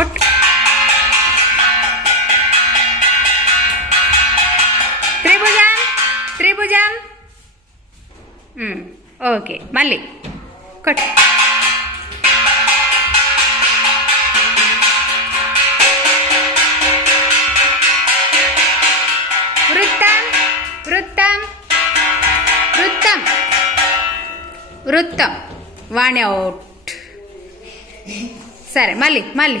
కొట్టు త్రిభుజం త్రిభుజం ఓకే మళ్ళీ. కొట్టు వృత్తం వృత్తం వృత్తం. వృత్తం. వాణి అవుట్ సరే మళ్ళీ మళ్ళీ.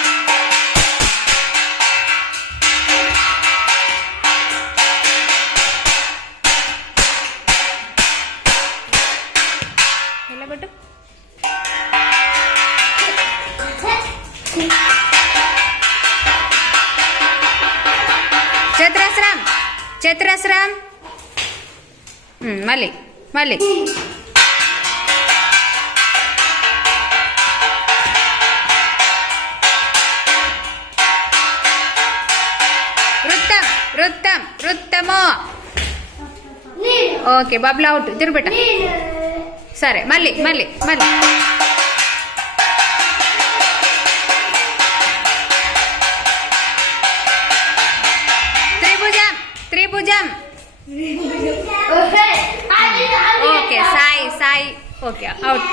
నిలబెట్టు చతురస్రం చతురస్రం. మళ్ళీ మళ్ళీ. వృత్తం వృత్తం వృత్తము. ఓకే బబ్లు అవుట్ తిరుపెట్ట సరే మళ్ళీ మళ్ళీ మళ్ళీ. త్రిభుజం త్రిభుజం. Okay. Sai Sai. Okay out.